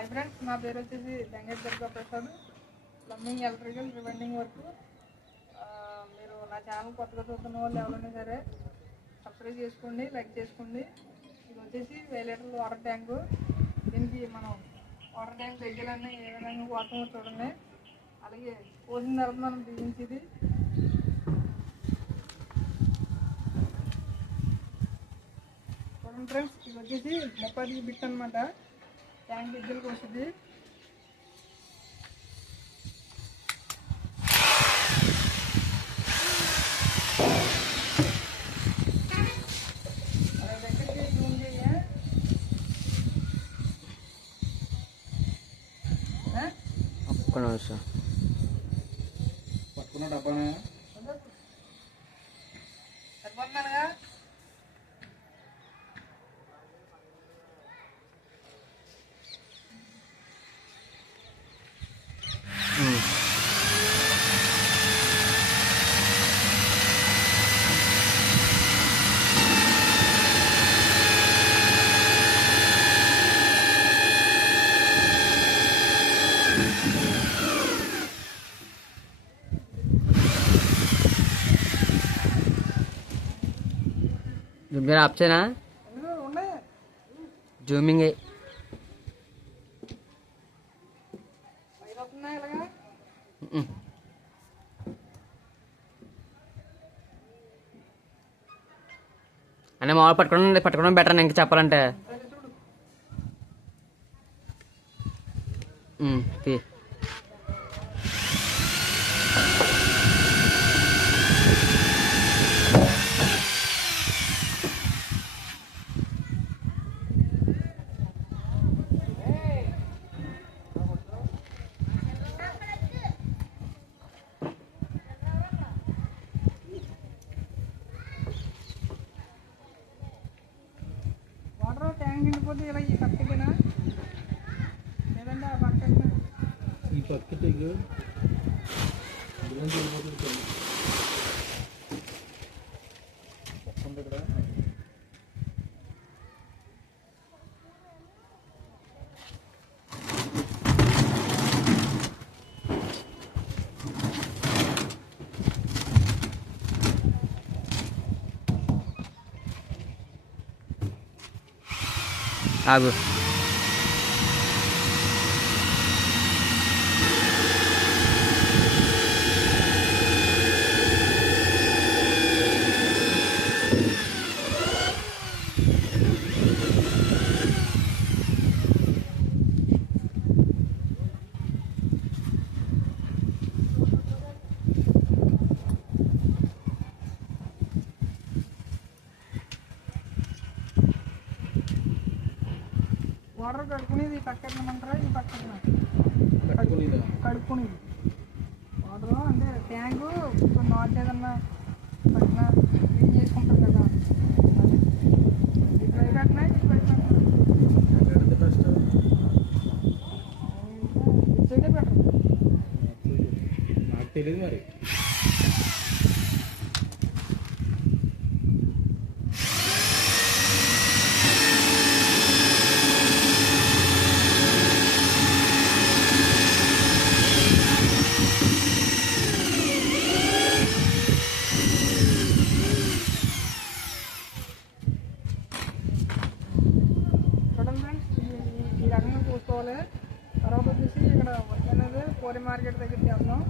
Hi friends నా పేరు వచ్చేసి Venkata Durga Prasad. Plumbing electrical rewinding work మీరు నా ఛానల్ కొత్తగా చూస్తున్న వాళ్ళు ఎవరైనా సరే సబ్స్క్రైబ్ చేసుకోండి లైక్ చేసుకోండి. ఇది వచ్చేసి వెయ్యి లీటర్ల వాటర్ ట్యాంకు దీనికి మనం వాటర్ ట్యాంక్ దగ్గరన్నీ ఏ విధంగా వాడతామో చూడండి. అలాగే పోసిన తర్వాత మనం బిగించేది. చూడండి ఫ్రెండ్స్ ఇది వచ్చేసి ముప్పై బిట్ అనమాట ట్యాంక్ దగ్గరకు వస్తుంది ఒక్క నిమిషం. పట్టుకున్న డబ్బానా. మీరు ఆప్ చేయనా జూమింగ్ అయ్యి అంటే మామూలు పట్టుకోవడం పట్టుకోవడం బెటర్ ఇంకా చెప్పాలంటే తీ ভাই পাক থেকে না নেবেন না পাক থেকে কি পাক থেকে આવ્યો వాటర్ కడుక్కునేది ఈ పక్కన ఏమంటారా ఈ పక్కన కట్టుకునేదా కడుక్కునేది. వాటర్ అంటే ట్యాంకు నాట్ ఏదన్నా పట్టిన క్లీన్ చేసుకుంటాం కదా. కట్టినా నాకు తెలియదు మరి చూడండి ఫ్రెండ్స్ ఈ- ఈ- ఈ రకంగా చూసుకోవాలి తర్వాత వచ్చేసి ఇక్కడ వర్క్ అనేది కోరి మార్కెట్ దగ్గర వెళ్దాం.